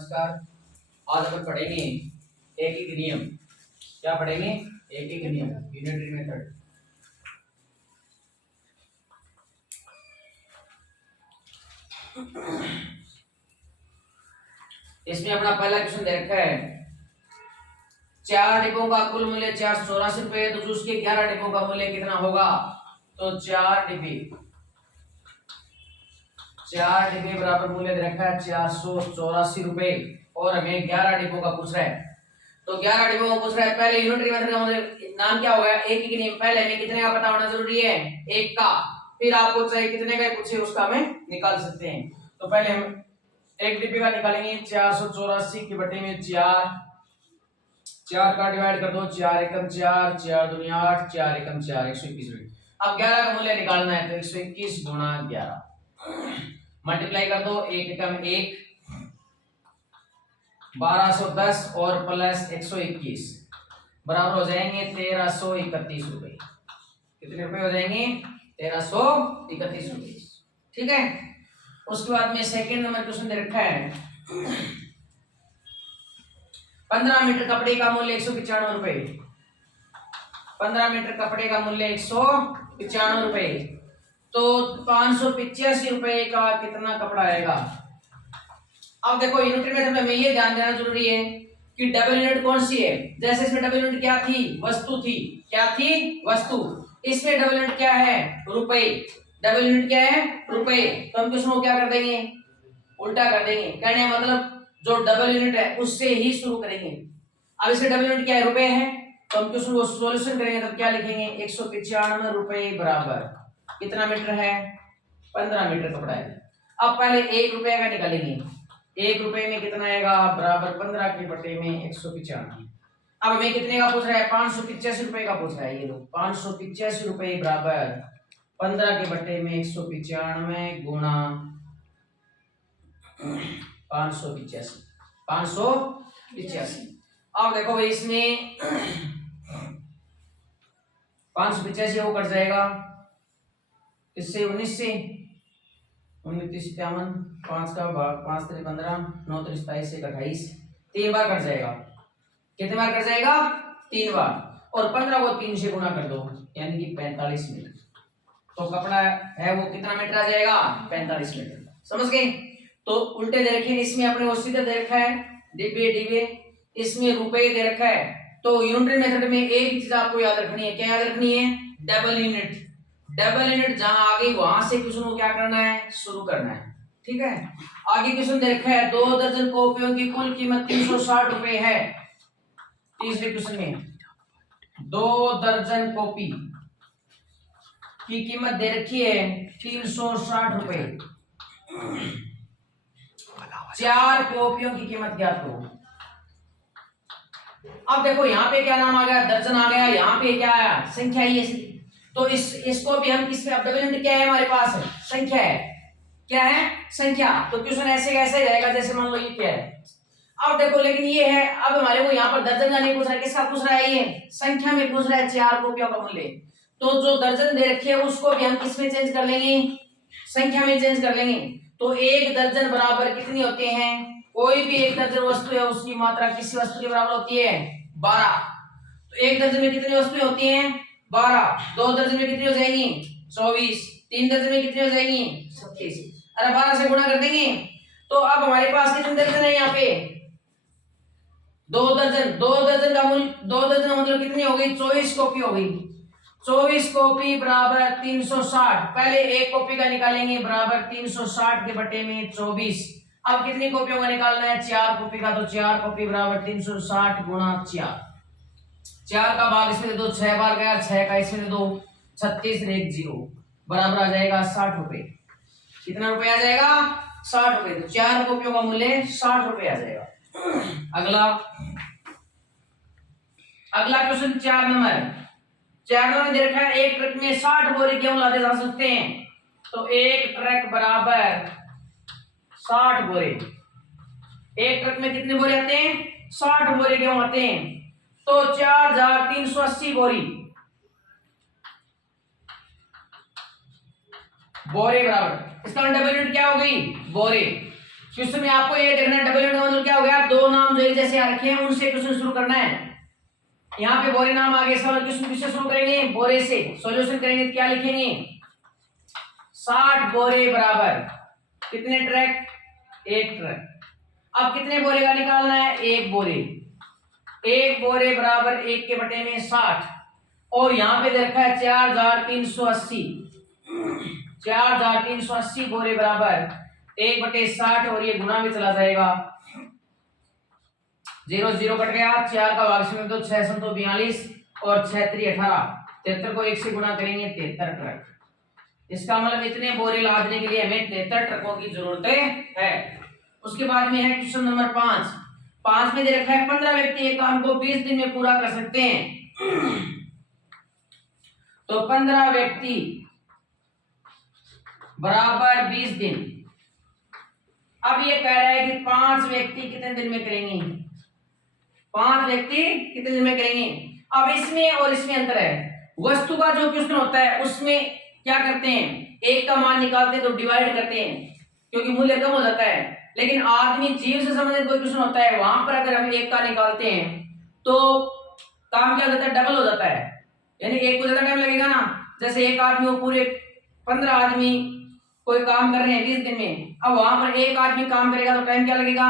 नमस्कार। आज अपन पढ़ेंगे एकीक नियम। क्या पढ़ेंगे? एकीक नियम, यूनिटरी मेथड। इसमें अपना पहला क्वेश्चन दे रखा है, 4 डिब्बों का कुल मूल्य 484 रुपए, तो जूस के 11 डिब्बों का मूल्य कितना होगा? तो 4 डिब्बे बराबर मूल्य दे रखा है 484 रुपए और हमें 11 डिब्बों का पूछ रहा है। तो 11 डिब्बों का पूछ रहा है, पहले यूनिटरी मेथड का मतलब नाम क्या होगा? एक ही नियम। पहले हमें कितने का पता होना जरूरी है? एक का। फिर आपको चाहे कितने का पूछे उसका हमें निकाल सकते हैं। तो पहले हम एक डिब्बे का निकालेंगे, 484 के बटे में 4 का डिवाइड कर दो, 4 एकम 4, 4 दूनी 8, 4 एकम 4, 121 रुपए। अब 11 का मूल्य निकालना है तो 121 गुणा 11 मल्टीप्लाई कर दो, 1 एकम 1, 1210 और प्लस 121 बराबर हो जाएंगे 1331 रुपए। कितने रुपए हो जाएंगे? 1331 रुपए। ठीक है। उसके बाद में सेकंड नंबर क्वेश्चन दे रखा है, 15 मीटर कपड़े का मूल्य 195 रुपए। 15 मीटर कपड़े का मूल्य 195 रुपए, तो 585 रुपए का कितना कपड़ा आएगा? अब देखो यूनिटरी मेथड में हमें ये ध्यान देना जरूरी है कि डबल यूनिट कौन सी है। जैसे इसमें डबल यूनिट क्या थी? वस्तु थी। क्या थी? वस्तु। इसमें डबल यूनिट क्या है? रुपए। डबल यूनिट क्या है? रुपए। तो हम क्वेश्चन को क्या कर देंगे? उल्टा कर देंगे। कहने का मतलब जो डबल यूनिट है उससे ही शुरू करेंगे। अब इसमें डबल यूनिट क्या है? रुपए है। तो हम क्वेश्चन को सॉल्यूशन करेंगे तब क्या लिखेंगे? 195 रुपए बराबर कितना मीटर है? 15 मीटर कपड़ा है। अब पहले 1 रुपए का निकालेंगे। 1 रुपए में कितना आएगा? बराबर 15 के बटे में 195। अब हमें कितने का पूछ रहा है? 585 रुपए का पूछ रहा है। ये लो, 585 रुपए बराबर 15 के बटे में 195 गुणा 585। अब देखो भाई इसमें 585 वो कट जाएगा इससे 19 से 29 57, 5 का भाग 5 3 15, 9 3 27, 1 28, 3 बार कट जाएगा। कितने बार कट जाएगा? 3 बार। और 15 को 3 से गुणा कर दो यानी कि 45 मीटर। तो कपड़ा है वो कितना मीटर आ जाएगा? 45 मीटर। समझ गए? तो उल्टे दे रखे, इसमें अपने वो सीधे दे रखा है डिब्बे डिब्बे, इसमें रुपए दे रखा है। तो यूनिटरी मेथड में एक चीज आपको याद रखनी है। क्या याद रखनी है? Double unit. डबल यूनिट जहां आ गई वहां से क्वेश्चन को क्या करना है? शुरू करना है। ठीक है। आगे क्वेश्चन दे रखा है, 2 दर्जन कॉपियों की कुल कीमत 360 रुपए है। तीसरे क्वेश्चन में 2 दर्जन कॉपी की कीमत दे रखी है 360 रुपए। 4 कॉपियों की कीमत क्या करो? अब देखो यहाँ पे क्या नाम आ गया? दर्जन आ गया। यहाँ पे क्या आया? संख्या ही है। तो इसको भी हम किस पे? अब डबल यूनिट क्या है हमारे पास? संख्या है। क्या है? संख्या। तो क्वेश्चन ऐसे कैसे जाएगा जैसे मान लो ये क्या है। अब देखो लेकिन ये है, अब हमारे को यहाँ पर दर्जन का नहीं पूछ रहा है, किसका पूछ रहा है? ये संख्या में पूछ रहा है 4 कॉपियों का मूल्य। तो जो दर्जन दे रखी है उसको भी हम किस में चेंज कर लेंगे? संख्या में चेंज कर लेंगे। तो 1 दर्जन बराबर कितनी होते हैं? कोई भी 1 दर्जन वस्तु है उसकी मात्रा किस वस्तु के बराबर होती है? 12। तो 1 दर्जन में कितनी वस्तुएं होती हैं? 12। 2 दर्जन में कितनी हो जाएंगी? 24। 3 दर्जन में कितनी हो जाएंगी? 27। अरे 12 से गुणा कर देंगे। तो अब हमारे पास कितने दर्जन है यहाँ पे? 2 दर्जन। 2 दर्जन का मूल्य 2 दर्जन मतलब कितनी हो गई? 24 कॉपी हो गई। 24 कॉपी बराबर 360। पहले एक कॉपी का निकालेंगे बराबर 360 के बटे में 24। अब कितनी कॉपियों का निकालना है? 4 कॉपी का। तो 4 कॉपी बराबर 360 गुणा 4। 4 का भाग इसमें दे दो, 6 बार गया, 6 का इसमें दे दो, 36 1 0 बराबर आ जाएगा 60 रुपए। कितना रुपए आ जाएगा? 60 रुपए। तो 4 कॉपियों का मूल्य 60 रुपए आ जाएगा। अगला क्वेश्चन 4 नंबर। 4 नंबर दे रखा है, एक ट्रक में 60 बोरी गेहूं लादे जा सकते हैं। तो एक ट्रक बराबर 60 बोरे। एक ट्रक में कितने बोरे आते हैं? 60 बोरे गेहूं आते हैं। तो 4380 बोरी बोरे बराबर, इसका डबल यूनिट क्या हो गई? बोरे। क्वेश्चन में आपको ये देखना है डबल यूनिट मतलब क्या यहाँ रखे हैं उनसे क्वेश्चन शुरू करना है। यहाँ पे बोरे नाम आ गए, सवाल क्वेश्चन किससे शुरू करेंगे? बोरे से। सॉल्यूशन करेंगे तो क्या लिखेंगे? 60 बोरे बराबर कितने ट्रक? 1 ट्रक। अब कितने बोरे का निकालना है? 1 बोरे। 1 बोरे बराबर 1 के बटे में 60 और यहाँ पे दे रखा है 4380। 4380 बोरे बराबर 1 बटे 60 और ये गुना में चला जाएगा। 0 0 कट गया, 4 का भाग में तो 6 तो 42 और 6 3 18। 73 को 1 से गुना करेंगे 73 ट्रक। इसका मतलब इतने बोरे लादने के लिए हमें 73 ट्रकों की जरूरत है। उसके बाद में है क्वेश्चन नंबर 5। 5 में दे रखा है 15 व्यक्ति एक काम को 20 दिन में पूरा कर सकते हैं। तो 15 व्यक्ति बराबर 20 दिन। अब ये कह रहा है कि 5 व्यक्ति कितने दिन में करेंगे? 5 व्यक्ति कितने दिन में करेंगे? अब इसमें और इसमें अंतर है। वस्तु का जो क्वेश्चन होता है उसमें क्या करते हैं? एक का मान निकालते हैं तो डिवाइड करते हैं क्योंकि मूल्य कम हो जाता है। लेकिन आदमी जीव से संबंधित कोई क्वेश्चन होता है वहां पर अगर हम एक का निकालते हैं तो काम क्या हो जाता है? डबल हो जाता है। यानी एक को ज्यादा टाइम लगेगा ना। जैसे एक आदमी को पूरे 15 आदमी कोई काम कर रहे हैं 20 दिन में, अब वहां पर एक आदमी काम करेगा तो टाइम क्या लगेगा?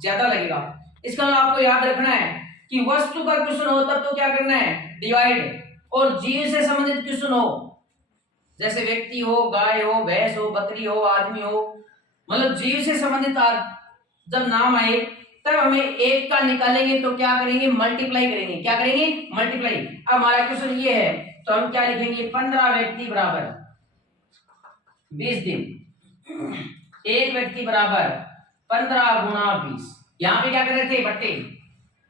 ज्यादा लगेगा। इसका मतलब आपको याद रखना है कि वस्तु का क्वेश्चन हो तब तो क्या करना है? डिवाइड। और जीव से संबंधित क्वेश्चन हो जैसे व्यक्ति हो, गाय हो, भैंस हो, बकरी हो, आदमी हो, मतलब जीव से संबंधित जब नाम आए तब हमें एक का निकालेंगे तो क्या करेंगे? मल्टीप्लाई करेंगे। क्या करेंगे? मल्टीप्लाई। अब हमारा क्वेश्चन ये है तो हम क्या लिखेंगे? 15 व्यक्ति बराबर 20 दिन। एक व्यक्ति बराबर 15 गुना 20। यहाँ पे क्या कर रहे थे? बट्टे।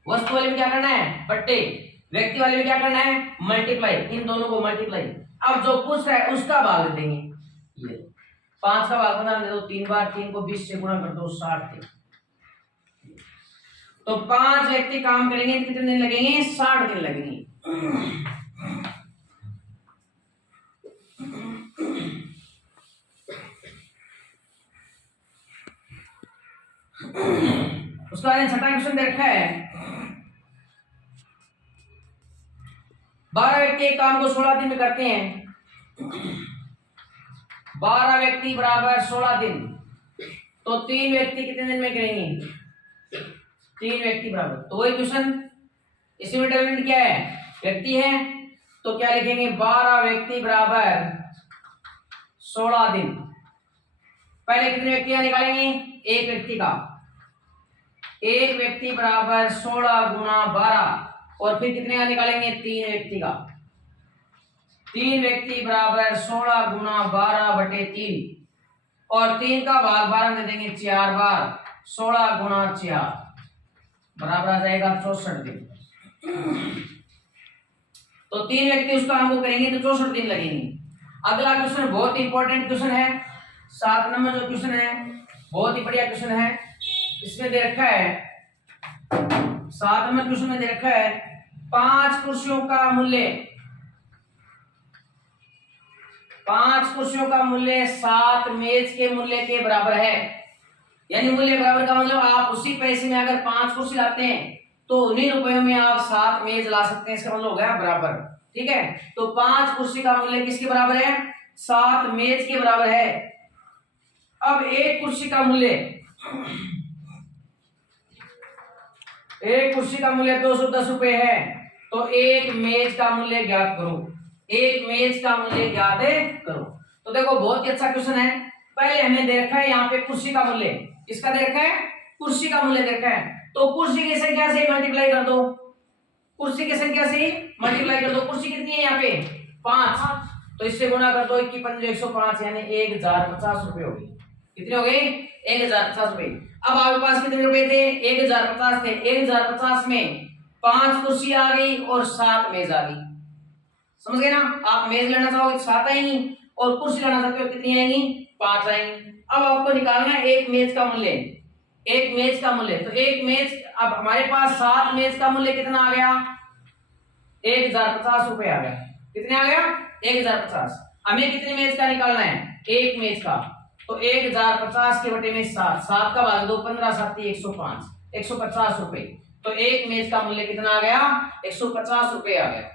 वस्तु वाले में क्या करना है? बट्टे। व्यक्ति वाले में क्या करना है? मल्टीप्लाई। इन दोनों को मल्टीप्लाई। अब जो पूछ रहा है उसका भाग देंगे। ये 5 का भाग 15 दे दो 3 बार, 3 को 20 से गुणा कर दो 60 थे। तो 5 व्यक्ति काम करेंगे तो कितने दिन लगेंगे? 60 दिन लगेंगे। उसका बाद छठा क्वेश्चन दे रखा है 12 व्यक्ति एक काम को 16 दिन में करते हैं। 12 व्यक्ति बराबर 16 दिन। तो 3 व्यक्ति कितने दिन में करेंगे? 3 व्यक्ति बराबर। तो वही क्वेश्चन, इसमें डिटरमिनेंट क्या है? व्यक्ति है तो क्या लिखेंगे? 12 व्यक्ति बराबर 16 दिन। पहले कितने व्यक्ति निकालेंगे? एक व्यक्ति का। एक व्यक्ति बराबर 16 गुना 12 और फिर कितने का निकालेंगे? 3 व्यक्ति का। 3 व्यक्ति बराबर 16 गुना 12 बटे 3 और 3 का भाग 12 दे देंगे 4 बार। 16 गुना 4 बराबर आ जाएगा 64 दिन। तो 3 व्यक्ति उसका हमको करेंगे तो 64 दिन लगेंगे। अगला क्वेश्चन बहुत इंपॉर्टेंट क्वेश्चन है। 7 नंबर जो क्वेश्चन है बहुत ही बढ़िया क्वेश्चन है। इसमें दे रखा है 7 नंबर क्वेश्चन में दे रखा है 5 कुर्सियों का मूल्य 7 मेज के मूल्य के बराबर है। यानी मूल्य बराबर का मतलब आप उसी पैसे में अगर 5 कुर्सी लाते हैं तो उन्हीं रुपयों में आप 7 मेज ला सकते हैं। इसका मतलब हो गया बराबर। ठीक है, तो 5 कुर्सी का मूल्य किसके बराबर है? 7 मेज के बराबर है। अब एक कुर्सी का मूल्य 210 रुपए है तो एक मेज का मूल्य ज्ञात करो। एक मेज का मूल्य ज्ञात करो। तो देखो बहुत ही अच्छा क्वेश्चन है। पहले हमने दे रखा है यहाँ पे कुर्सी का मूल्य। किसका दे रखा है? कुर्सी का मूल्य दे रखा है। तो कुर्सी की संख्या से मल्टीप्लाई कर दो। कुर्सी की संख्या से मल्टीप्लाई कर दो। कुर्सी कितनी है यहाँ पे? 5। तो इससे गुणा कर दो 1 की 5 105 यानी 1050 रुपए हो गए। कितने हो गए? 1050 रुपए। अब आपके पास कितने रुपए थे? 1050 थे। 1050 में 5 कुर्सी आ गई और 7 मेज आ गई। समझ गए ना? आप मेज लेना चाहोगे 7 आएंगी और कुर्सी लेना चाहते हो कितनी आएंगी? 5 आएंगी। अब आपको निकालना है एक मेज का मूल्य। एक मेज का मूल्य तो एक मेज, अब हमारे पास 7 मेज का मूल्य कितना आ गया? 1050 रुपए आ गया। कितने आ गया? 1050। हमें कितने मेज का निकालना है? एक मेज का। तो 1050 के बटे में 7 का भाग दो 15 7 105 150 रुपए। तो एक मेज का मूल्य कितना आ गया? 150 रुपए आ गया।